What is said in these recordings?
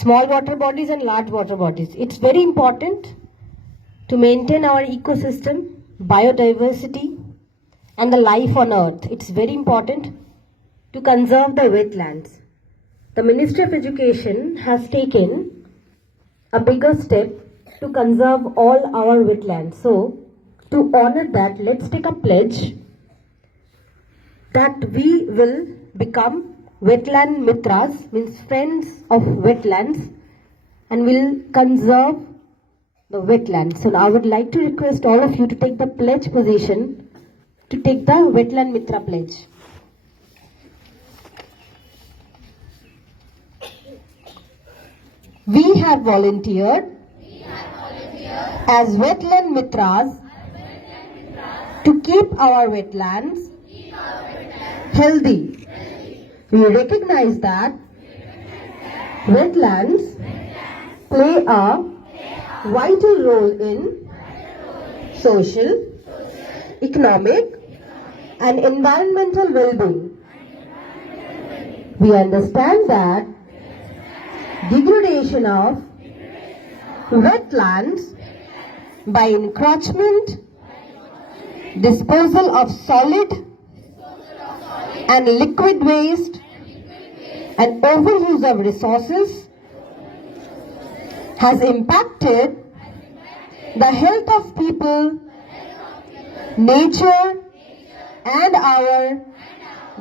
small water bodies and large water bodies. It's very important to maintain our ecosystem, biodiversity, and the life on earth. It's very important to conserve the wetlands. The Ministry of Education has taken a bigger step to conserve all our wetlands. So, to honor that, let's take a pledge that we will become wetland Mitras, means friends of wetlands, and will conserve the wetlands. So now I would like to request all of you to take the pledge position, to take the wetland Mitra pledge. We have volunteered as wetland Mitras to keep our wetlands healthy. We recognize that wetlands play a vital role in social, economic, and environmental well-being. We understand that degradation of wetlands by encroachment, disposal of solid and liquid waste, and overuse of resources has impacted the health of people, nature, and our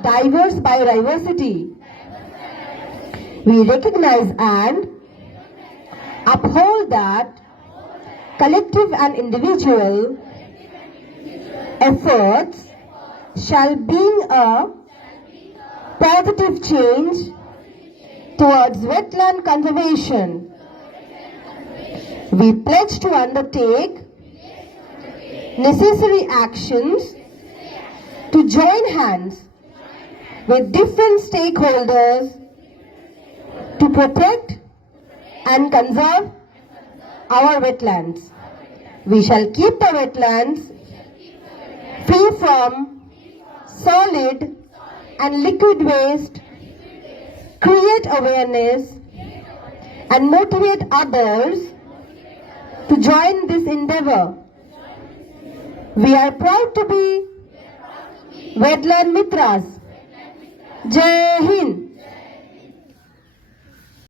diverse biodiversity. We recognize and uphold that collective and individual efforts shall bring a positive change towards wetland conservation. We pledge to undertake necessary actions to join hands with different stakeholders to protect and conserve our wetlands. We shall keep the wetlands free from solid and liquid waste, create awareness, and motivate others to join this endeavor. We are proud to be Wetland Mitras. Jai Hind.